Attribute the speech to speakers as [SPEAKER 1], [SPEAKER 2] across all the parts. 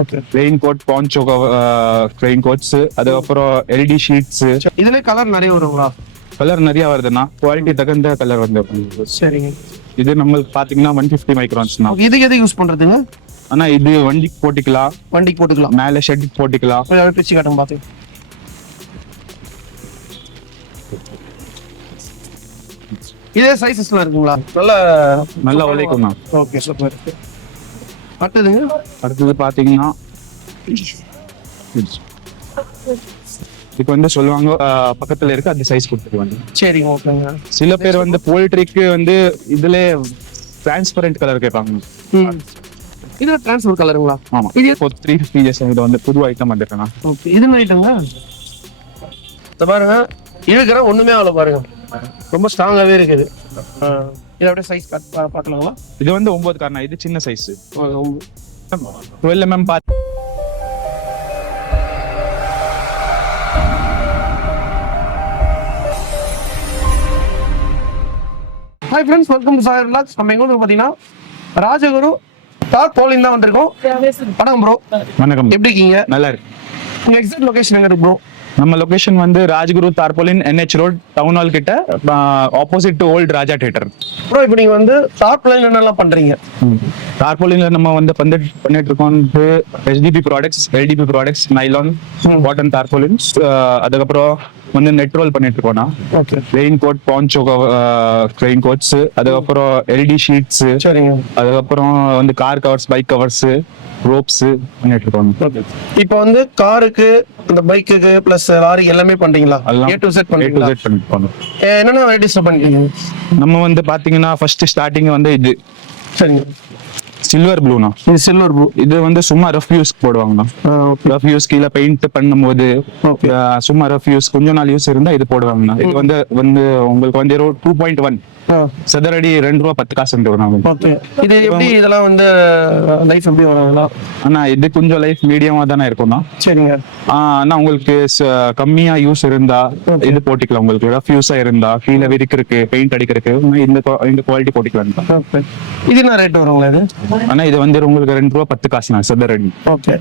[SPEAKER 1] Okay
[SPEAKER 2] raincoat poncho rain coats அதுக்கப்புறம் LD sheets
[SPEAKER 1] இதுல colour நிறைய வருங்களா?
[SPEAKER 2] கலர் நிறைய வருதுண்ணா. குவாலிட்டி தகுந்த கலர் வந்து
[SPEAKER 1] சரிங்க.
[SPEAKER 2] இது நம்மளுக்கு பாத்தீங்கன்னா ஒன் ஃபிஃப்டி மைக்ரான்ஸ்ண்ணா
[SPEAKER 1] ஓகே இதுக்கு எது யூஸ் பண்றதுங்க?
[SPEAKER 2] ஆனா இது வண்டிக்கு போட்டுக்கலாம்.
[SPEAKER 1] வண்டிக்கு போட்டுக்கலாம்.
[SPEAKER 2] மேல ஷெட்டுக்கு போட்டுக்கலாம்.
[SPEAKER 1] பிச்சு காட்டுங்க பார்த்து இதே சைஸஸ்லாம் இருக்குங்களா? நல்ல
[SPEAKER 2] நல்லா உழைக்கும்ண்ணா.
[SPEAKER 1] Okay super அடுத்ததுங்க?
[SPEAKER 2] அடுத்தது பாத்தீங்கன்னா இப்போ வந்து சொல்லுவாங்க பக்கத்துல இருக்கு அந்த சைஸ் கொடுத்துருவாங்க
[SPEAKER 1] சரிங்க ஓகேங்க.
[SPEAKER 2] சில பேர் வந்து போல்ட்ரிக்கு வந்து இதுல டிரான்ஸ்பரண்ட் கலர் கேட்பாங்க
[SPEAKER 1] இது ட்ரான்ஸ்ஃபர் கலருங்களா
[SPEAKER 2] ஆமா.
[SPEAKER 1] இது
[SPEAKER 2] இப்போ த்ரீ ஃபிஃப்டி இயர்ஸ் இது வந்து புது ஐட்டம் வந்துருக்கேண்ணா.
[SPEAKER 1] ஓகே. இது நைட்டுங்க இந்த பாருங்க. இருக்கிற ஒண்ணுமே ஆகல பாருங்க. ரொம்ப ஸ்ட்ராங்காவே இருக்குது. இது அப்படியே சைஸ் பார்க்கலாங்களா
[SPEAKER 2] இது வந்து ஒன்பது காரணம் இது சின்ன சைஸ். டுவெல் எம்எம் பார்த்து
[SPEAKER 1] ஹாய் ஃப்ரெண்ட்ஸ் வெல்கம் டு சாயர் நம்ம எங்க வந்து பார்த்தீங்கன்னா ராஜகுரு டார் போலிங் தான் வந்திருக்கோம். வணக்கம் ப்ரோ
[SPEAKER 2] வணக்கம்.
[SPEAKER 1] எப்படி இருக்கீங்க?
[SPEAKER 2] நல்லா இருக்கு.
[SPEAKER 1] உங்க எக்ஸாக்ட் லொகேஷன் எங்க இருக்கு ப்ரோ
[SPEAKER 2] நம்ம லொகேஷன் வந்து Rajguru tarpaulin NH road town hall கிட்ட opposite to old Raja theatre
[SPEAKER 1] bro இப்போ நீங்க வந்து டார் பிளைன் என்னெல்லாம் பண்றீங்க
[SPEAKER 2] தார்போலின்ல நம்ம வந்து வந்து பண்ணிட்டு இருக்கோம் HDP products LDP products nylon cotton tarpaulins அதுக்கப்புறம் வந்து நெட் ரோல் பண்ணிட்டு இருக்கோம்னா rain coat poncho rain coats அதுக்கப்புறம் எல்டி ஷீட்ஸ்
[SPEAKER 1] சரிங்க.
[SPEAKER 2] அதுக்கப்புறம் வந்து car covers bike covers ropes பண்ணிட்டு இருக்கோம்.
[SPEAKER 1] இப்போ வந்து காருக்கு இந்த பைக்குக்கு பிளஸ் லாரி எல்லாமே பண்றீங்களா? ஏ டு செட் பண்றீங்களா
[SPEAKER 2] Z பண்ணிட்டு இருக்கோம்.
[SPEAKER 1] ஏ, என்னென்ன வெரைட்டிஸ் பண்றீங்க
[SPEAKER 2] நம்ம வந்து பாத்தீங்கன்னா ஃபர்ஸ்ட் ஸ்டார்டிங் வந்து இது.
[SPEAKER 1] சரிங்க.
[SPEAKER 2] சில்வர் ப்ளூனா
[SPEAKER 1] இது சில்வர் ப்ளூ
[SPEAKER 2] இது வந்து சும்மா ரஃப் யூஸ் போடுவாங்கண்ணா. ரஃப் யூஸ் கீழே பெயிண்ட் பண்ணும்போது சும்மா ரஃப் யூஸ் கொஞ்ச நாள் யூஸ் இருந்தா இது போடுவாங்கண்ணா. இது வந்து வந்து உங்களுக்கு வந்து டூ பாயிண்ட் ஒன் சதுரடி ரெண்டு ரூபா பத்து காசு வரும்.
[SPEAKER 1] ஓகே. இது எப்படி இதெல்லாம் வந்து லைஃப் எப்படி
[SPEAKER 2] ஆனா இது கொஞ்சம் லைஃப் மீடியமா தானே இருக்கும்ண்ணா?
[SPEAKER 1] சரிங்க.
[SPEAKER 2] ஆனா உங்களுக்கு கம்மியா யூஸ் இருந்தா இது போட்டிக்கலாம். உங்களுக்கு ரஃப் யூஸா இருந்தா கீழே விரிக்கிறதுக்கு பெயிண்ட் அடிக்கிறதுக்கு இந்த இந்த குவாலிட்டி போட்டிக்கலாம்.
[SPEAKER 1] இது என்ன ரேட் வருங்களா இது?
[SPEAKER 2] ஆனா இது வந்து உங்களுக்கு ரெண்டு ரூபா பத்து காசுண்ணா சதுரடி
[SPEAKER 1] ஓகே.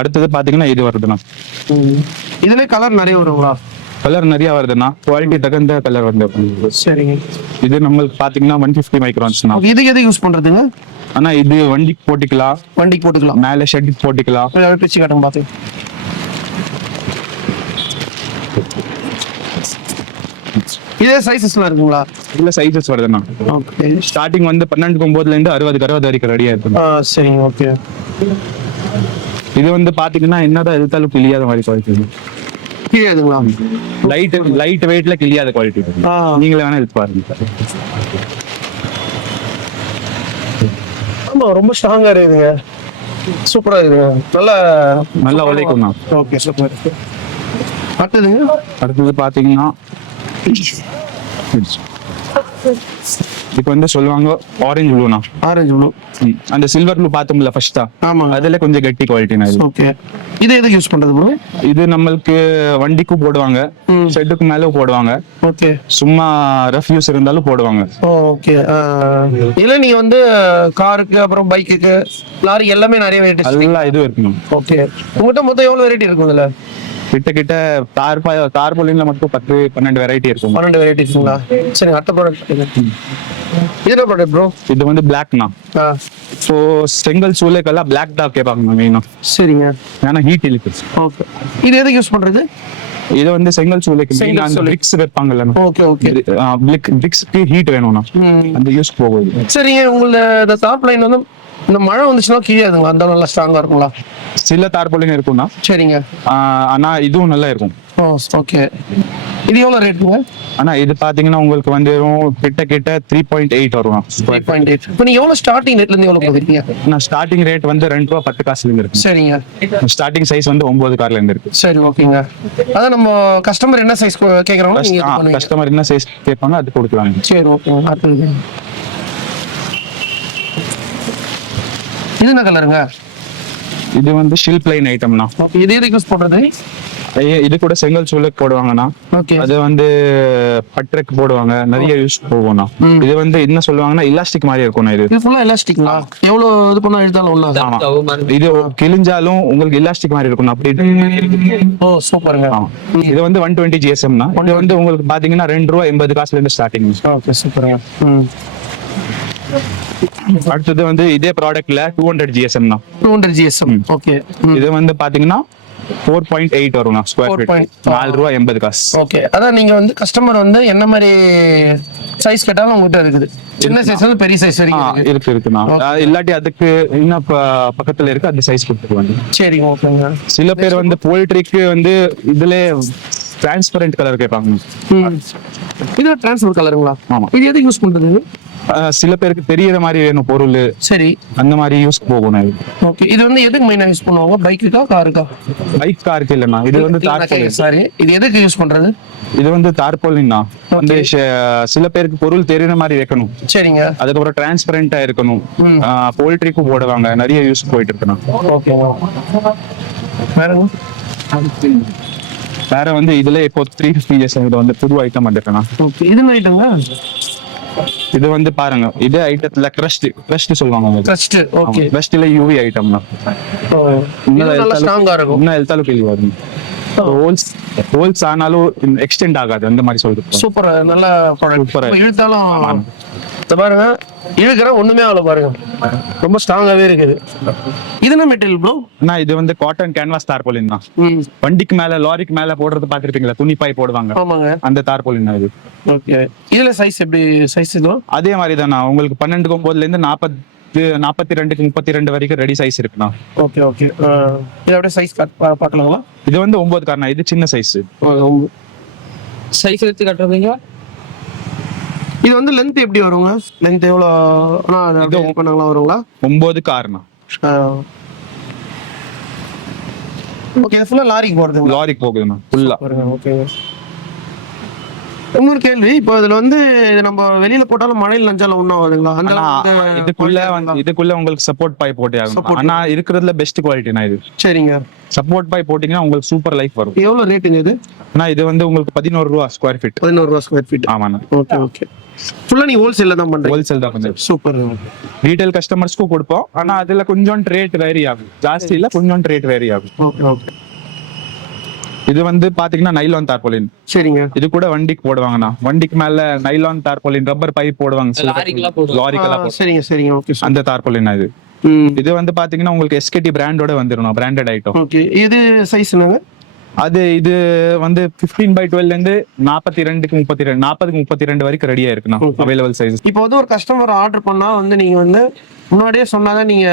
[SPEAKER 2] அடுத்தது பாத்தீங்கன்னா இது வருதுண்ணா.
[SPEAKER 1] இதுல கலர் நிறைய வருங்களா?
[SPEAKER 2] கலர் நிறைய வருதுண்ணா. குவாலிட்டி தகுந்த கலர் வந்து.
[SPEAKER 1] சரிங்க.
[SPEAKER 2] இது நம்மளுக்கு பாத்தீங்கன்னா ஒன் ஃபிஃப்டி மைக்ரான்ஸ்ண்ணா
[SPEAKER 1] ஓகே இதுக்கு எது யூஸ் பண்றதுங்க?
[SPEAKER 2] ஆனா இது வண்டிக்கு போட்டிக்கலாம்.
[SPEAKER 1] வண்டிக்கு போட்டுக்கலாம்.
[SPEAKER 2] மேல ஷெட்டுக்கு போட்டிக்கலாம்.
[SPEAKER 1] பிச்சு காட்டுங்க பார்த்து இதே சைஸஸ்லாம் இருக்குங்களா?
[SPEAKER 2] இதுல சைஸஸ் வருதுண்ணா.
[SPEAKER 1] ஓகே.
[SPEAKER 2] ஸ்டார்டிங் வந்து பன்னெண்டு ஒன்பதுல இருந்து அறுபது அறுபது வரைக்கும் ரெடியா இருக்கு
[SPEAKER 1] சரிங்க ஓகே.
[SPEAKER 2] இது வந்து பாத்தீங்கன்னா என்னதான் எடுத்தாலும் கிளியாத மாதிரி குவாலிட்டி
[SPEAKER 1] கீழே இதுங்களா
[SPEAKER 2] லைட் லைட் வெயிட்ல கிளியாத குவாலிட்டி நீங்களே வேணா எடுத்து பாருங்க.
[SPEAKER 1] ஆமா ரொம்ப ஸ்ட்ராங்கா இருக்குதுங்க. சூப்பரா இருக்குதுங்க. நல்லா
[SPEAKER 2] நல்லா உழைக்கும்ண்ணா
[SPEAKER 1] ஓகே சூப்பர் அடுத்ததுங்க?
[SPEAKER 2] அடுத்தது பாத்தீங்கன்னா இப்போ வந்து சொல்லுவாங்க ஆரஞ்சு ப்ளூனா
[SPEAKER 1] ஆரஞ்சு ப்ளூ
[SPEAKER 2] அந்த சில்வர் ப்ளூ பார்த்தோம்ல ஃபர்ஸ்டா
[SPEAKER 1] ஆமாங்க.
[SPEAKER 2] அதுல கொஞ்சம் கட்டி குவாலிட்டினா இது.
[SPEAKER 1] ஓகே இது எதுக்கு யூஸ் பண்றது ப்ரோ
[SPEAKER 2] இது நம்மளுக்கு வண்டிக்கும் போடுவாங்க. ஷெட்டுக்கு மேல போடுவாங்க.
[SPEAKER 1] ஓகே
[SPEAKER 2] சும்மா ரஃப் யூஸ் இருந்தாலும் போடுவாங்க.
[SPEAKER 1] ஓகே இதுல நீங்க வந்து காருக்கு அப்புறம் பைக்குக்கு லாரி எல்லாமே நிறைய வெரைட்டிஸ்
[SPEAKER 2] எல்லாம் இது இருக்கணும்
[SPEAKER 1] ஓகே உங்ககிட்ட மொத்தம் எவ்வளவு வெரைட்டி இருக்கும் இதுல
[SPEAKER 2] கிட்ட கிட்ட தார் தார்போலின்ல மட்டும் பத்து பன்னெண்டு வெரைட்டி இருக்கும்
[SPEAKER 1] பன்னெண்டு வெரைட்டிஸ்ங்களா சரி அடுத்த ப்ராடக்ட் இது என்ன ப்ராடக்ட் ப்ரோ
[SPEAKER 2] இது வந்து பிளாக்னா ஸோ செங்கல் சூளைக்கெல்லாம் பிளாக் டாக் கேட்பாங்க மெயினா
[SPEAKER 1] சரிங்க.
[SPEAKER 2] ஏன்னா ஹீட் இழுக்கு.
[SPEAKER 1] ஓகே இது எதுக்கு யூஸ் பண்றது?
[SPEAKER 2] இது வந்து செங்கல் சூளைக்கு அந்த. பிரிக்ஸ் வைப்பாங்கல்ல
[SPEAKER 1] ஓகே ஓகே
[SPEAKER 2] பிரிக்ஸ்க்கு ஹீட் வேணும்னா அந்த யூஸ் போகுது.
[SPEAKER 1] சரிங்க உங்கள இந்த டாப் லைன் வந்து இந்த மழை வந்துச்சுன்னா கீழாதுங்களா அந்த நல்லா ஸ்ட்ராங்கா இருக்குங்களா
[SPEAKER 2] சில தார்போலின் இருக்கும்னா
[SPEAKER 1] சரிங்க.
[SPEAKER 2] ஆனா இதுவும் நல்லா இருக்கும்.
[SPEAKER 1] ஓகே இது எவ்வளோ ரேட்டுங்க
[SPEAKER 2] ஆனா இது பாத்தீங்கன்னா உங்களுக்கு வந்து கிட்ட கிட்ட த்ரீ பாயிண்ட் எயிட் வரும்
[SPEAKER 1] த்ரீ பாயிண்ட் எயிட் இப்போ நீங்கள் எவ்வளோ ஸ்டார்டிங் ரேட்ல இருந்து எவ்வளோ போகிறீங்க
[SPEAKER 2] நான் ஸ்டார்டிங் ரேட் வந்து ரெண்டு ரூபா பத்து காசுல இருந்து இருக்கு.
[SPEAKER 1] சரிங்க.
[SPEAKER 2] ஸ்டார்டிங் சைஸ் வந்து ஒன்பது கார்ல இருந்து இருக்கு.
[SPEAKER 1] சரி ஓகேங்க அதான் நம்ம கஸ்டமர் என்ன சைஸ் பண்ணுவீங்க.
[SPEAKER 2] கஸ்டமர் என்ன சைஸ் கேட்பாங்க அது கொடுக்கலாம்
[SPEAKER 1] சரி ஓகேங்க இது என்ன கலருங்க
[SPEAKER 2] இது வந்து ஷில் பிளைன் ஐட்டம்னா
[SPEAKER 1] ஓகே இது எதுக்கு யூஸ் பண்ணுறது
[SPEAKER 2] ஐய- இது கூட செங்கல் சூளக்கு போடுவாங்கண்ணா.
[SPEAKER 1] ஓகே
[SPEAKER 2] அது வந்து பட்ரக்கு போடுவாங்க நிறைய யூஸ் போகும்ண்ணா. இது வந்து என்ன சொல்லுவாங்கன்னா இலாஸ்டிக் மாதிரி இருக்கும்ண்ணா இது.
[SPEAKER 1] இது ஃபுல்லா எலாஸ்டிக்ங்களா எவ்வளவு இது பண்ணா
[SPEAKER 2] ஆமா. இது கிழிஞ்சாலும் உங்களுக்கு இலாஸ்டிக் மாதிரி இருக்கும் அப்படி
[SPEAKER 1] ஓ சூப்பருங்க.
[SPEAKER 2] இது வந்து ஒன் டுவெண்ட்டி ஜிஎஸ்எம்னா இது வந்து உங்களுக்கு பாத்தீங்கன்னா ரெண்டு ரூபா எண்பது காசுல இருந்து ஸ்டார்டிங்
[SPEAKER 1] ஓகே சூப்பருங்க. ம்.
[SPEAKER 2] அடுத்தது வந்து இதே ப்ராடக்ட்ல டூ ஹண்ட்ரட் ஜிஎஸ்எம்னா
[SPEAKER 1] டூ ஹண்ட்ரட் ஜிஎஸ்எம் ஓகே
[SPEAKER 2] இது வந்து பாத்தீங்கன்னா ஃபோர் பாயிண்ட் எயிட் வரும்ண்ணா ஸ்கொயர்
[SPEAKER 1] 4.8.
[SPEAKER 2] ஃபீட் நாலு ரூபா எண்பது காசு.
[SPEAKER 1] ஓகே அதான் நீங்க வந்து கஸ்டமர் வந்து என்ன மாதிரி சைஸ் கேட்டாலும் உங்ககிட்ட இருக்குது. சின்ன சைஸ் வந்து பெரிய சைஸ் வரைக்கும் இருக்கு.
[SPEAKER 2] இருக்கு இருக்குண்ணா. இல்லாட்டி அதுக்கு இன்னும் பக்கத்துல இருக்கு அந்த சைஸ் கொடுத்துருவாங்க
[SPEAKER 1] சரிங்க ஓகேங்க
[SPEAKER 2] சில பேர் வந்து போல்ட்ரிக்கு வந்து இதுல டிரான்ஸ்பரண்ட் கலர் கேட்பாங்க.
[SPEAKER 1] இது ட்ரான்ஸ்ஃபர் கலருங்களா
[SPEAKER 2] ஆமா.
[SPEAKER 1] இது எதுக்கு யூஸ் பண்றது
[SPEAKER 2] சில பேருக்கு தெரியற மாதிரி வேணும் பொருள்.
[SPEAKER 1] சரி.
[SPEAKER 2] அந்த மாதிரி யூஸ் போகணும் இது.
[SPEAKER 1] ஓகே இது வந்து எதுக்கு மெயினா யூஸ் பண்ணுவாங்க? பைக்குக்கா காருக்கா
[SPEAKER 2] பைக் காருக்கு இல்லைண்ணா. இது வந்து தார்போலின்
[SPEAKER 1] சாரி இது எதுக்கு யூஸ் பண்றது?
[SPEAKER 2] இது வந்து தார்போலின் தான் வந்து சில பேருக்கு பொருள் தெரியற மாதிரி வைக்கணும்.
[SPEAKER 1] சரிங்க.
[SPEAKER 2] அதுக்கப்புறம் டிரான்ஸ்பரண்டா இருக்கணும். போல்ட்ரிக்கும் போடுவாங்க. நிறைய யூஸ் போயிட்டு இருக்குண்ணா.
[SPEAKER 1] ஓகேங்க வேறங்க
[SPEAKER 2] வேற வந்து இதுல இப்போ த்ரீ ஃபிஃப்டி இயர்ஸ் வந்து புது ஐட்டம் வந்துருக்குண்ணா.
[SPEAKER 1] ஓகே இது ஐட்டங்க
[SPEAKER 2] இது வந்து பாருங்க இதே ஐட்டத்துல கிரஸ்ட் கிரஸ்ட் சொல்லுவாங்க
[SPEAKER 1] ட்ரஸ்ட் ஓகே
[SPEAKER 2] கிரஸ்ட்ல யூவி ஐட்டம் தான்
[SPEAKER 1] நல்லா ஸ்ட்ராங்கா இருக்கும்.
[SPEAKER 2] இன்னும் எழுத்தாலும் கேள்வி வரும். ஹோல்ஸ் ஹோல்ஸ் ஆனாலும் எக்ஸ்டெண்ட் ஆகாது அந்த மாதிரி சொல்லிட்டு
[SPEAKER 1] சூப்பர் நல்ல ப்ராடக்ட்
[SPEAKER 2] Super.
[SPEAKER 1] இழுத்தாலும் இத பாருங்க இழுக்கிற ஒண்ணுமே ஆகல பாருங்க. ரொம்ப ஸ்ட்ராங்காவே இருக்குது. இது என்ன மெட்டீரியல் ப்ரோ
[SPEAKER 2] ஆனா இது வந்து காட்டன் கேன்வாஸ் தார்போலின் தான். வண்டிக்கு மேல லாரிக்கு மேல போடுறது பாத்திருப்பீங்களா துணி பாய் போடுவாங்க.
[SPEAKER 1] ஆமாங்க.
[SPEAKER 2] அந்த தார்போலின் இது.
[SPEAKER 1] ஓகே இதுல சைஸ் எப்படி சைஸ் இதுவும்
[SPEAKER 2] அதே மாதிரி தான் உங்களுக்கு பன்னெண்டு ஒன்பதுல இருந்து நாற்பது நாற்பத்தி ரெண்டுக்கு முப்பத்தி ரெண்டு வரைக்கும் ரெடி சைஸ் இருக்குண்ணா.
[SPEAKER 1] ஓகே ஓகே இது அப்படியே சைஸ் பார்க்கலாங்களா
[SPEAKER 2] இது வந்து ஒன்பது காரணம் இது சின்ன சைஸ்
[SPEAKER 1] சைஸ் எடுத்து கட்டுறதுங்க இது வந்து லென்த் எப்படி வருங்க? லென்த் எவ்வளோ? ஆனால் open ஆகலாம் வருங்களா?
[SPEAKER 2] ஒன்பது காரணம்
[SPEAKER 1] ஓகே ஃபுல்லாக லாரிக்கு போகிறதுங்களா
[SPEAKER 2] லாரிக்கு போகுதுண்ணா ஃபுல்லா
[SPEAKER 1] பாருங்க ஓகே இன்னொரு கேள்வி இப்போ இதுல வந்து இது நம்ம வெளியில போட்டாலும் மழையில் நஞ்சால ஒன்றும் ஆகுதுங்களா? அந்த
[SPEAKER 2] இதுக்குள்ள இதுக்குள்ள உங்களுக்கு சப்போர்ட் பாய் போட்டே ஆகும் ஆனா இருக்கிறதுல பெஸ்ட் குவாலிட்டினா இது.
[SPEAKER 1] சரிங்க.
[SPEAKER 2] சப்போர்ட் பாய் போட்டீங்கன்னா உங்களுக்கு சூப்பர் லைஃப் வரும்.
[SPEAKER 1] எவ்வளோ ரேட்டுங்க இது?
[SPEAKER 2] ஆனா இது வந்து உங்களுக்கு பதினோரு ரூபா ஸ்கொயர் ஃபீட்
[SPEAKER 1] பதினோரு ரூபா ஸ்கொயர் ஃபீட்
[SPEAKER 2] ஆமாண்ணா.
[SPEAKER 1] ஓகே ஓகே ஃபுல்லாக நீ ஹோல்சேலில் தான் பண்ணுறீங்க
[SPEAKER 2] ஹோல்சேல் தான் கொஞ்சம்
[SPEAKER 1] சூப்பர்
[SPEAKER 2] ரீட்டைல் கஸ்டமர்ஸ்க்கும் கொடுப்போம். ஆனா அதுல கொஞ்சம் ரேட் வேரி ஆகும். ஜாஸ்தி இல்ல கொஞ்சம் ரேட் வேரி ஆகும்.
[SPEAKER 1] ஓகே ஓகே
[SPEAKER 2] இது வந்து பாத்தீங்கன்னா நைலான் தார்போலின்
[SPEAKER 1] சரிங்க.
[SPEAKER 2] இது கூட வண்டிக்கு போடுவாங்கண்ணா. வண்டிக்கு மேல நைலான் தார்போலின் ரப்பர் பைப் போடுவாங்க.
[SPEAKER 3] லாரிக்கெல்லாம் போடுவாங்க.
[SPEAKER 2] லாரிக்கெல்லாம்.
[SPEAKER 1] சரிங்க சரிங்க. ஓகே
[SPEAKER 2] அந்த தார்போலின் இது இது வந்து பாத்தீங்கன்னா உங்களுக்கு எஸ்கேடி பிராண்டோட வந்துடும் பிராண்டட் ஐட்டம்
[SPEAKER 1] ஓகே இது சைஸ் என்னங்க?
[SPEAKER 2] அது இது வந்து 15 பை டுவெல்ல இருந்து நாற்பத்தி ரெண்டுக்கு முப்பத்தி ரெண்டு நாற்பதுக்கு முப்பத்தி ரெண்டு வரைக்கும் ரெடியா இருக்குண்ணா அவைலபிள் சைஸ்
[SPEAKER 1] இப்போ வந்து ஒரு கஸ்டமர் ஆர்டர் பண்ணா வந்து நீங்க வந்து முன்னாடியே சொன்னாதான் நீங்க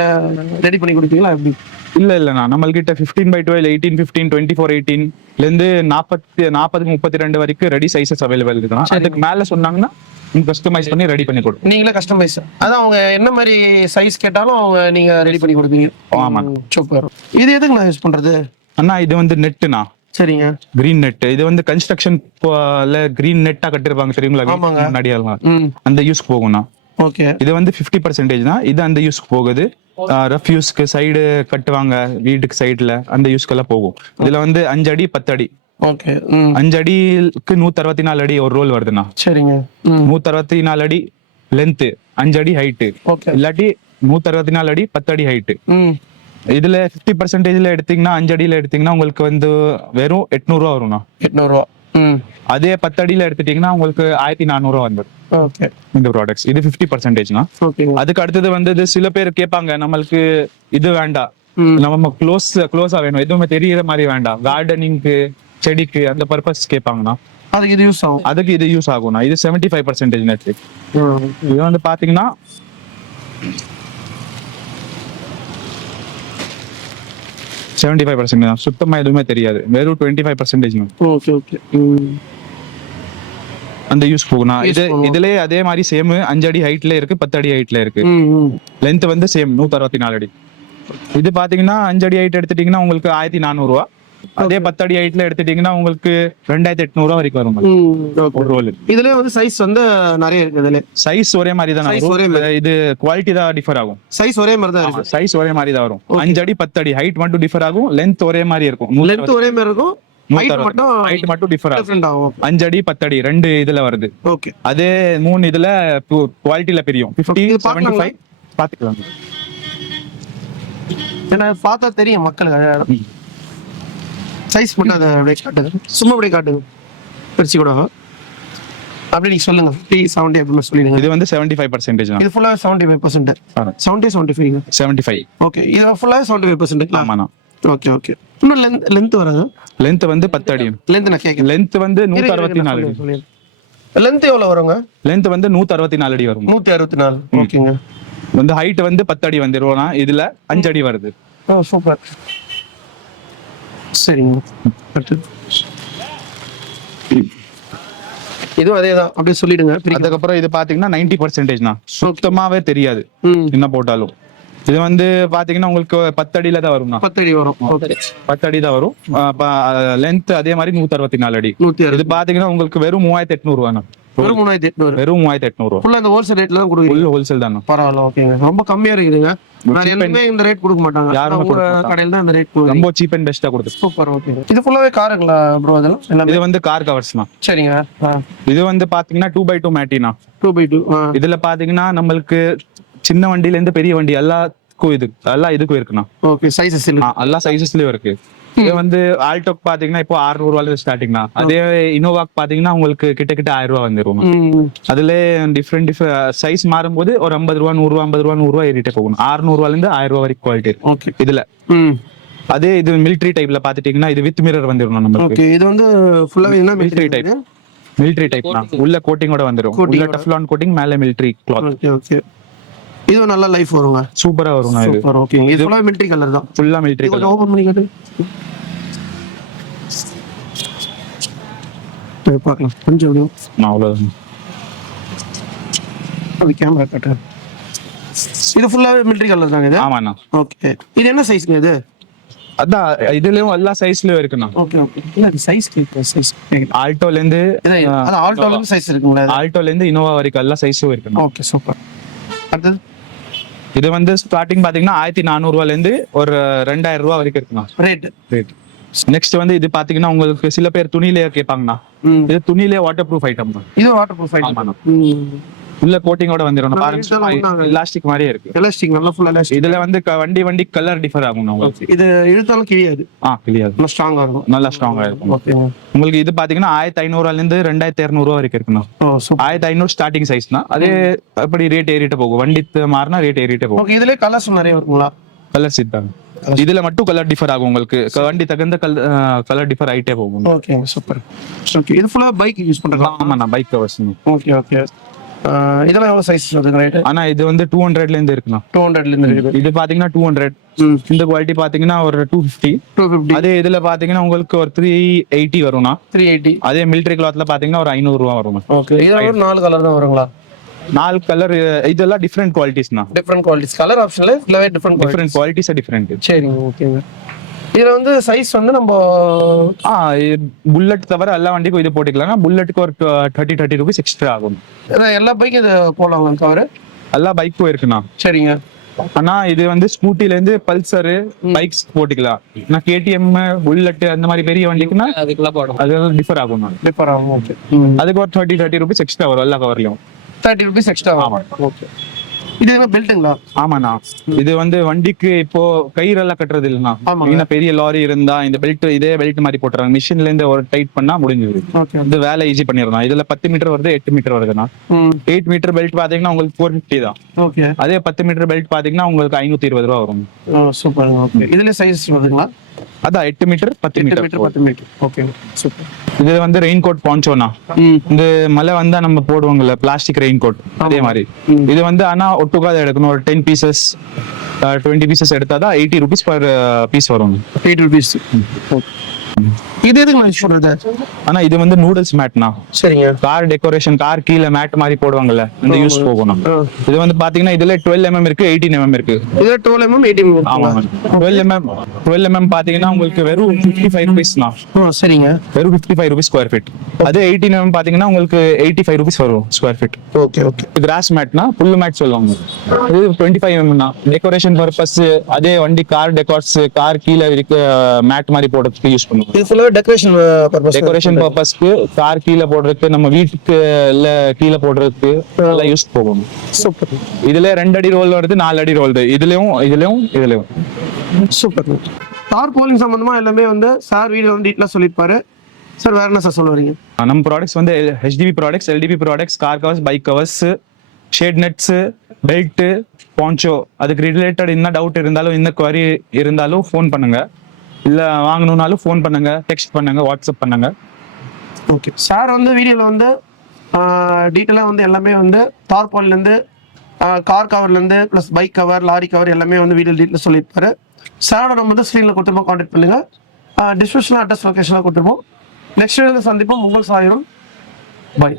[SPEAKER 1] ரெடி பண்ணி கொடுப்பீங்களா எப்படி?
[SPEAKER 2] இல்ல இல்லண்ணா நம்மள்கிட்ட 15 by twelve eighteen fifteen twenty four எயிட்டீன்ல இருந்து நாற்பத்தி நாற்பதுக்கு முப்பத்தி ரெண்டு வரைக்கும் ரெடி சைஸஸ் அவைலபிள் இருக்குண்ணா அதுக்கு மேல சொன்னாங்கன்னா கஸ்டமைஸ் பண்ணி ரெடி பண்ணி கொடுப்போம்
[SPEAKER 1] நீங்களே கஸ்டமைஸ் அதான் அவங்க என்ன மாதிரி சைஸ் கேட்டாலும் அவங்க நீங்க ரெடி பண்ணி கொடுப்பீங்க.
[SPEAKER 2] ஆமா.
[SPEAKER 1] சூப்பர். இது எதுக்கு நான் யூஸ் பண்றது?
[SPEAKER 2] அண்ணா இது வந்து நெட்டுண்ணா.
[SPEAKER 1] சரிங்க.
[SPEAKER 2] கிரீன் நெட் இது வந்து கன்ஸ்ட்ரக்ஷன் கிரீன் நெட்டா கட்டிருப்பாங்க தெரியுங்களா. முன்னாடி அந்த யூஸ்க்கு போகும்ண்ணா.
[SPEAKER 1] ஓகே.
[SPEAKER 2] இது வந்து 50% பர்சன்டேஜ் தான். இது அந்த யூஸ்க்கு போகுது. ரஃப் யூஸ்க்கு சைடு கட்டுவாங்க வீட்டுக்கு சைடுல அந்த யூஸ்க்கெல்லாம் போகும். இதுல வந்து அஞ்சு அடி பத்து அடி.
[SPEAKER 1] ஓகே.
[SPEAKER 2] அஞ்சு அடிக்கு நூத்தி அறுபத்தி நாலு அடி ஒரு ரோல் வருதுண்ணா.
[SPEAKER 1] சரிங்க.
[SPEAKER 2] நூத்தி அறுபத்தி நாலு அடி லென்த் அஞ்சு அடி ஹைட்டு
[SPEAKER 1] ஓகே.
[SPEAKER 2] இல்லாட்டி நூத்தி அறுபத்தி நாலு அடி பத்து அடி ஹைட்டு இதுல 50% பர்சன்டேஜ்ல எடுத்தீங்கன்னா அஞ்சு அடியில எடுத்தீங்கன்னா உங்களுக்கு வந்து வெறும் எட்நூறுவா வரும்ண்ணா.
[SPEAKER 1] எட்நூறுவா
[SPEAKER 2] அதே பத்து அடியில எடுத்துட்டீங்கன்னா உங்களுக்கு ஆயிரத்தி நானூறுவா வந்துடும்.
[SPEAKER 1] ஓகே.
[SPEAKER 2] இந்த ப்ராடக்ட்ஸ் இது 50% பர்சன்டேஜ்னா அதுக்கு அடுத்தது வந்து சில பேர் கேட்பாங்க நம்மளுக்கு இது வேண்டாம். நம்ம க்ளோஸ் க்ளோஸா வேணும். எதுவுமே தெரியற மாதிரி வேண்டாம். கார்டனிங்க்கு செடிக்கு அந்த பர்பஸ் கேட்பாங்கன்னா
[SPEAKER 1] அதுக்கு இது யூஸ் ஆகும்.
[SPEAKER 2] அதுக்கு இது யூஸ் ஆகும்னா இது 75% ஃபைவ் பர்சன்டேஜ் நெட்
[SPEAKER 1] ம்.
[SPEAKER 2] இது வந்து பாத்தீங்கன்னா செவன்டி ஃபைவ் பர்சன்ட் தான். சுத்தமா எதுவுமே தெரியாது. வெறும் twenty five percentage
[SPEAKER 1] okay okay
[SPEAKER 2] அந்த யூஸ்
[SPEAKER 1] Use
[SPEAKER 2] இது
[SPEAKER 1] போகும்.
[SPEAKER 2] இதுலயே அதே மாதிரி சேம் அஞ்சு அடி ஹைட்ல இருக்கு பத்து அடி ஹைட்ல இருக்கு. லென்த் வந்து சேம் நூத்தி அறுபத்தி நாலு அடி. இது பாத்தீங்கன்னா அஞ்சு அடி ஹைட் எடுத்துட்டீங்கன்னா உங்களுக்கு ஆயிரத்தி நானூறுவா. அதே பத்து அடி ஹைட்ல எடுத்துட்டீங்கன்னா உங்களுக்கு ரெண்டாயிரத்தி எட்நூறுவா வரைக்கும் வரும் ஒரு ரோல்
[SPEAKER 1] இதுலயே வந்து சைஸ் வந்து நிறைய இருக்கு இதுல
[SPEAKER 2] சைஸ் ஒரே மாதிரி தான்
[SPEAKER 1] ஒரே
[SPEAKER 2] இது குவாலிட்டி தான் டிஃபர் ஆகும்.
[SPEAKER 1] சைஸ் ஒரே மாதிரி தான் இருக்கு.
[SPEAKER 2] சைஸ் ஒரே மாதிரி தான் வரும். அஞ்சு அடி பத்து அடி ஹைட் மட்டும் டிஃபர் ஆகும். லென்த் ஒரே மாதிரி இருக்கும்.
[SPEAKER 1] லென்த் ஒரே மாதிரி இருக்கும்.
[SPEAKER 2] ஹைட் மட்டும் டிஃபர் ஆகும். அஞ்சு அடி பத்து அடி ரெண்டு இதுல வருது.
[SPEAKER 1] ஓகே
[SPEAKER 2] அதே மூணு இதுல குவாலிட்டியில பிரியும்.
[SPEAKER 1] இது
[SPEAKER 2] செவன்டி? ஃபைவ் பாத்துக்கலாம்
[SPEAKER 1] பார்த்தா தெரியும் மக்களுக்கு. சைஸ் மட்டும் அதை அப்படியே காட்டுது சும்மா அப்படியே காட்டுது பிரிச்சு கூட அப்படியே நீங்க சொல்லுங்க. ஃபிஃப்டி செவன்டி அப்படின்னு சொல்லிடுங்க.
[SPEAKER 2] இது வந்து செவன்டி ஃபைவ் பர்சன்டேஜ்
[SPEAKER 1] இது ஃபுல்லாக seventy five percent seventy seventy five
[SPEAKER 2] seventy five
[SPEAKER 1] okay இது ஃபுல்லாக செவன்டி ஃபைவ் பர்சன்ட்
[SPEAKER 2] ஆமாண்ணா.
[SPEAKER 1] ஓகே ஓகே இன்னும் லென்த் லென்த் வராது?
[SPEAKER 2] லென்த் வந்து பத்து அடி.
[SPEAKER 1] லென்த் நான் கேட்குறேன்.
[SPEAKER 2] லென்த் வந்து நூத்தி அறுபத்தி நாலு
[SPEAKER 1] லென்த் எவ்வளோ வருங்க?
[SPEAKER 2] லென்த் வந்து நூத்தி அறுபத்தி நாலு அடி வரும்.
[SPEAKER 1] நூற்றி அறுபத்தி நாலு ஓகேங்க
[SPEAKER 2] வந்து ஹைட் வந்து பத்து அடி வந்துருவோம்னா இதுல அஞ்சு அடி வருது.
[SPEAKER 1] சூப்பர் சரிங்க. இதுவும் அதே தான் அப்படியே சொல்லிடுங்க
[SPEAKER 2] அதுக்கப்புறம் இது பாத்தீங்கன்னா நைன்டி பர்சன்டேஜ்னா சுத்தமாவே தெரியாது. என்ன போட்டாலும். இது வந்து பாத்தீங்கன்னா உங்களுக்கு பத்து அடியில தான் வரும்ண்ணா.
[SPEAKER 1] பத்தடி வரும். ஓகே
[SPEAKER 2] பத்து அடி தான் வரும். லென்த் அதே மாதிரி நூத்தி அறுபத்தி நாலு அடி. இது பாத்தீங்கன்னா உங்களுக்கு வெறும் மூவாயிரத்தி எட்நூறு ரூபாண்ணா
[SPEAKER 1] ஒரு மூணாயிரத்தி எட்நூறு.
[SPEAKER 2] வெறும் மூவாயிரத்தி எட்நூறு. ரூபா
[SPEAKER 1] ஃபுல்லாக அந்த ஹோல்சேல் ரேட்ல தான் கொடுக்குறீங்க.
[SPEAKER 2] ஃபுல் ஹோல்சேல் தானே
[SPEAKER 1] பரவாயில்ல ஓகேங்க ரொம்ப கம்மியா இருக்குதுங்க. வேற எதுவுமே இந்த ரேட் கொடுக்க மாட்டாங்க.
[SPEAKER 2] யாருமே.
[SPEAKER 1] கடையில தான் இந்த ரேட்
[SPEAKER 2] ரொம்ப சீப் அண்ட் பெஸ்டா கொடுத்து
[SPEAKER 1] சூப்பர் ஓகே இது ஃபுல்லாவே காருங்களா ப்ரோ அதெல்லாம்? எல்லாமே?
[SPEAKER 2] இது வந்து கார் கவர்ஸ் தான்
[SPEAKER 1] சரிங்க.
[SPEAKER 2] இது வந்து பாத்தீங்கன்னா டூ பை டூ மேட்டினா
[SPEAKER 1] டூ பை டூ
[SPEAKER 2] இதுல பாத்தீங்கன்னா நம்மளுக்கு சின்ன வண்டில இருந்து பெரிய வண்டி எல்லாத்துக்கும் இது எல்லா இதுக்கும் இருக்குண்ணா.
[SPEAKER 1] ஓகே சைஸஸ்
[SPEAKER 2] ஆ, எல்லா சைசஸ்லயும் இருக்கு. இது வந்து ஆல்டோக் பாத்தீங்கன்னா இப்போ 600 ரூபாயில ஸ்டார்டிங்னா அதே இனோவாக் பாத்தீங்கன்னா உங்களுக்கு கிட்ட கிட்ட ஆயிரம் ரூபாய் வந்துரும் அதுல டிஃப்ரெண்ட் டிஃப்ரெண்ட் சைஸ் மாறும்போது ஒரு ஐம்பது ரூபா நூறு ரூபா ஐம்பது ரூபா நூறு ரூபா ஏறிட்டே போகணும் 600 ரூபாயில இருந்து ஆயிரம் ரூபாய் வரைக்கும் குவாலிட்டி இருக்கு
[SPEAKER 1] ஓகே
[SPEAKER 2] இதுல அதே இது மிலிட்டரி டைப்ல பாத்துட்டீங்கன்னா இது வித் மிரர் வந்துரும் நம்மளுக்கு.
[SPEAKER 1] ஓகே இது வந்து ஃபுல்லாவே என்ன
[SPEAKER 2] Military
[SPEAKER 1] மிலிட்டரி
[SPEAKER 2] டைப் உள்ள கோட்டிங்கோட வந்துரும்.
[SPEAKER 1] Coating
[SPEAKER 2] உள்ள டெஃப்லான் கோட்டிங் மேல மிலிட்டரி கிளாத்
[SPEAKER 1] ஓகே ஓகே இது நல்ல லைஃப் வருங்க.
[SPEAKER 2] சூப்பரா வரும் இது.
[SPEAKER 1] சூப்பர் ஓகே இது ஃபுல்லாவே மிலிட்டரி கலர் தான்.
[SPEAKER 2] ஃபுல்லா மிலிட்டரி
[SPEAKER 1] கொஞ்சம் ஓபன் பண்ணி காட்டு பார்க்கலாம். கொஞ்சம்
[SPEAKER 2] அவ்வளவுதான்.
[SPEAKER 1] அது கேமரா காட்டு இது ஃபுல்லாவே மிலிட்டரி கலர் தாங்க இது?
[SPEAKER 2] ஆமாண்ணா.
[SPEAKER 1] ஓகே இது என்ன சைஸ்ங்க இது?
[SPEAKER 2] அதான் இதுலயும் எல்லா சைஸ்லயும் இருக்குண்ணா.
[SPEAKER 1] ஓகே ஓகே இல்ல சைஸ் கேக்குறேன் சைஸ்
[SPEAKER 2] ஆல்டோல இருந்து
[SPEAKER 1] அது ஆல்டோல சைஸ் இருக்குங்களா
[SPEAKER 2] ஆல்டோல இருந்து இனோவா வரைக்கும் எல்லா சைஸும் இருக்குண்ணா.
[SPEAKER 1] ஓகே சூப்பர் அடுத்தது?
[SPEAKER 2] இது வந்து ஸ்டார்டிங் பாத்தீங்கன்னா ஆயிரத்தி நானூறு ரூபாயில இருந்து ஒரு ரெண்டாயிரம் ரூபாய் வரைக்கும் இருக்குண்ணா
[SPEAKER 1] ரேட்
[SPEAKER 2] ரேட் நெக்ஸ்ட் வந்து இது பாத்தீங்கன்னா உங்களுக்கு சில பேர் துணியிலே கேட்பாங்கண்ணா இது துணியிலே வாட்டர் ப்ரூஃப் ஐட்டம் தான்
[SPEAKER 1] இது வாட்டர் ப்ரூஃப்
[SPEAKER 2] ஆமாண்ணா.
[SPEAKER 1] ம்.
[SPEAKER 2] உள்ள கோட்டிங்கோட வந்துடும்
[SPEAKER 1] நான்
[SPEAKER 2] பாருங்க. எலாஸ்டிக் மாதிரியே இருக்கு.
[SPEAKER 1] எலாஸ்டிக் நல்லா ஃபுல் எலாஸ்டிக்
[SPEAKER 2] இதுல வந்து வண்டி வண்டி கலர் டிஃபர் ஆகும் உங்களுக்கு.
[SPEAKER 1] இது இழுத்தாலும் கிழியாது.
[SPEAKER 2] ஆ கிளியர்
[SPEAKER 1] நல்லா ஸ்ட்ராங்கா இருக்கும்.
[SPEAKER 2] நல்லா ஸ்ட்ராங்கா இருக்கும். உங்களுக்கு இது பாத்தீங்கன்னா ஆயிரத்தி ஐநூறுல இருந்து ரெண்டாயிரத்தி இருநூறு ரூபா வரைக்கும் இருக்குண்ணா. ஆயிரத்தி ஐநூறு ஸ்டார்டிங் சைஸ்னா அதே அப்படி ரேட் ஏறிட்டு போகும். வண்டி மாறினா ரேட் ஏறிட்டே போகும்.
[SPEAKER 1] ஓகே இதுலயே கலர்ஸ் நிறைய இருக்குங்களா?
[SPEAKER 2] கலர் சித்தாங்க இதுல மட்டும் கலர் டிஃபர் ஆகும் உங்களுக்கு. வண்டி தகுந்த கலர் டிஃபர் ஆயிட்டே போகும்.
[SPEAKER 1] ஓகே சூப்பர் ஓகே இது ஃபுல்லா பைக் யூஸ் பண்றலாம்
[SPEAKER 2] ஆமாண்ணா பைக் கவர்ஸ்
[SPEAKER 1] ஓகே ஓகே இதெல்லாம் எவ்வளவு சைஸ் வருது ரேட்
[SPEAKER 2] ஆனா இது வந்து டூ ஹண்ட்ரட்ல இருந்து இருக்குண்ணா.
[SPEAKER 1] டூ ஹண்ட்ரட்ல இருந்து இருக்குது.
[SPEAKER 2] இது பாத்தீங்கன்னா டூ ஹண்ட்ரட் இந்த குவாலிட்டி பாத்தீங்கன்னா ஒரு டூ ஃபிஃப்டி
[SPEAKER 1] டூ ஃபிஃப்டி
[SPEAKER 2] அதே இதுல பாத்தீங்கன்னா உங்களுக்கு ஒரு த்ரீ எயிட்டி வரும்னா
[SPEAKER 1] த்ரீ எயிட்டி
[SPEAKER 2] அதே மிலிட்டரி கிளாத்ல பாத்தீங்கன்னா ஒரு ஐநூறு ரூபா வரும்
[SPEAKER 1] ஓகே இதுல ஒரு நாலு கலர் தான் வருங்களா?
[SPEAKER 2] நாலு கலர் இதெல்லாம் டிஃப்ரெண்ட் குவாலிட்டிஸ்னா
[SPEAKER 1] டிஃப்ரெண்ட் குவாலிட்டிஸ் கலர் ஆப்ஷன்ல ஃபுல்லாவே டிஃப்ரெண்ட்
[SPEAKER 2] டிஃப்ரெண்ட் குவாலிட்டிஸ் டிஃப்ரெண்ட்
[SPEAKER 1] சரிங்க ஓகேங்க இதுல வந்து சைஸ் வந்து நம்ம
[SPEAKER 2] ஆ புல்லட் தவிர எல்லா வண்டிக்கும் இது போட்டுக்கலாம் புல்லட்டுக்கு ஒரு தேர்ட்டி தேர்ட்டி ருபீஸ் எக்ஸ்ட்ரா ஆகும்.
[SPEAKER 1] எல்லா பைக்கும் இது போடலாங்களா கவர்
[SPEAKER 2] எல்லா பைக்கும் இருக்குண்ணா.
[SPEAKER 1] சரிங்க.
[SPEAKER 2] ஆனா இது வந்து ஸ்கூட்டில இருந்து பல்சர் பைக்ஸ் போட்டுக்கலாம். நான் கேடிஎம் புல்லட் அந்த மாதிரி பெரிய வண்டிக்குன்னா
[SPEAKER 1] அதுக்கெல்லாம் போடும்
[SPEAKER 2] அது டிஃபர் ஆகும்
[SPEAKER 1] டிஃபர் ஆகும் ஓகே
[SPEAKER 2] அதுக்கு ஒரு தேர்ட்டி தேர்ட்டி ருபீஸ் எக்ஸ்ட்ரா வரும் எல்லா கவர்லயும்
[SPEAKER 1] தேர்ட்டி ருபீஸ் எக்ஸ்ட்ரா ஆகும் ஓகே இது என்ன பெல்ட்டுங்களா?
[SPEAKER 2] ஆமாண்ணா. இது வந்து வண்டிக்கு இப்போ கயிறெல்லாம் கட்டுறது இல்லைண்ணா. மெயினா பெரிய லாரி இருந்தா இந்த பெல்ட் இதே பெல்ட் மாதிரி போட்டுறாங்க. மிஷின்ல இருந்து ஒரு டைட் பண்ணா முடிஞ்சது.
[SPEAKER 1] ஓகே.
[SPEAKER 2] இது வேலை ஈஸி பண்ணிடலாம் இதுல பத்து மீட்டர் வருது எட்டு மீட்டர் வருதுண்ணா. எயிட் மீட்டர் பெல்ட் பாத்தீங்கன்னா உங்களுக்கு ஃபோர் ஃபிஃப்டி தான்.
[SPEAKER 1] ஓகே.
[SPEAKER 2] அதே பத்து மீட்டர் பெல்ட் பாத்தீங்கன்னா உங்களுக்கு ஐநூத்தி இருபது ரூபா வரும்.
[SPEAKER 1] சூப்பர் இதுல சைஸ் வருதுங்களா?
[SPEAKER 2] அதான் எட்டு மீட்டர் பத்து மீட்டர்
[SPEAKER 1] பத்து மீட்டர். Okay super.
[SPEAKER 2] இது வந்து ரெயின் கோட் பான்ச்சோனா இந்த மழை வந்தா நம்ம போடுவாங்கல்ல பிளாஸ்டிக் ரெயின் கோட் அதே மாதிரி. இது வந்து ஆனா ஒட்டுக்காத எடுக்கணும். ஒரு டென் பீசஸ் டுவெண்ட்டி பீசஸ் எடுத்தாதான் எயிட்டி ருபீஸ் பர் பீஸ் வரும்
[SPEAKER 1] எயிட் ருபீஸ் இது எதுக்கு நான் பண்றது?
[SPEAKER 2] ஆனா இது வந்து நூடுல்ஸ் மேட்னா
[SPEAKER 1] சரிங்க.
[SPEAKER 2] கார் டெக்கரேஷன் கார் கீழே மேட் மாதிரி போடுவாங்கல்ல இந்த யூஸ் போகணும். இது வந்து பாத்தீங்கன்னா இதுல டுவெல் எம்எம் இருக்கு எயிட்டீன் எம்எம் இருக்கு.
[SPEAKER 1] இது டுவெல் எம்எம் எயிட்டீன்
[SPEAKER 2] ஆமா. டுவெல் எம்எம் டுவெல் எம்எம் பாத்தீங்கன்னா உங்களுக்கு வெறும் ஃபிஃப்டி ஃபைவ் ருபீஸ் தான்
[SPEAKER 1] சரிங்க.
[SPEAKER 2] வெறும் fifty five rupees square feet அதே எயிட்டீன் எம்எம் பாத்தீங்கன்னா உங்களுக்கு எயிட்டி ஃபைவ் ருபீஸ் வரும் square feet
[SPEAKER 1] okay okay
[SPEAKER 2] grass மேட்னா புல் மேட் சொல்லுவாங்க. இது டுவெண்ட்டி ஃபைவ் எம்எம்னா டெக்கரேஷன் பர்பஸ் அதே வண்டி கார் டெக்கார்ஸ் கார் கீழே இருக்க மேட் மாதிரி போடுறதுக்கு யூஸ் பண்ணுவோம்.
[SPEAKER 1] இது ஃபுல்லாக டெக்கரேஷன் பர்பஸ்
[SPEAKER 2] டெக்கரேஷன் பர்பஸ்க்கு கார் கீழே போடுறதுக்கு நம்ம வீட்டுக்கு இல்ல கீழே போடுறதுக்கு நல்லா யூஸ் போகும்.
[SPEAKER 1] சூப்பர்
[SPEAKER 2] இதுல ரெண்டு அடி ரோல் வருது நாலு அடி ரோல் இதுலயும் இதுலயும் இதுலயும்.
[SPEAKER 1] சூப்பர் தார் போலிங் சம்பந்தமா எல்லாமே வந்து சார் வீடியோ வந்து டீட்டெயிலாக சொல்லியிருப்பாரு. சார் வேற என்ன சார் சொல்ல வரீங்க?
[SPEAKER 2] நம்ம ப்ராடக்ட்ஸ் வந்து HDP products LDP products car covers bike covers shade nets belt poncho அதுக்கு ரிலேட்டட் என்ன டவுட் இருந்தாலும் என்ன குவரி இருந்தாலும் ஃபோன் பண்ணுங்க. இல்லை வாங்கணும்னாலும் ஃபோன் பண்ணுங்க டெக்ஸ்ட் பண்ணுங்க வாட்ஸ்அப் பண்ணுங்க.
[SPEAKER 1] ஓகே சார் வந்து வீடியோவில் வந்து டீட்டெயிலாக வந்து எல்லாமே வந்து தார்பாலிலேருந்து car கவர்லேருந்து plus bike cover lorry cover எல்லாமே வந்து வீடியோ டீட்டெயில் சொல்லியிருப்பாரு. சாரோட நம்ம வந்து ஸ்க்ரீனில் கொடுத்துருப்போம் காண்டாக்ட் பண்ணுங்கள் டிஸ்கிரிப்ஷனில் அட்ரஸ் லொக்கேஷனாக கொடுத்துருப்போம். நெக்ஸ்ட் வீடியோவில் சந்திப்போம். உங்கள் சாயிரம். பாய்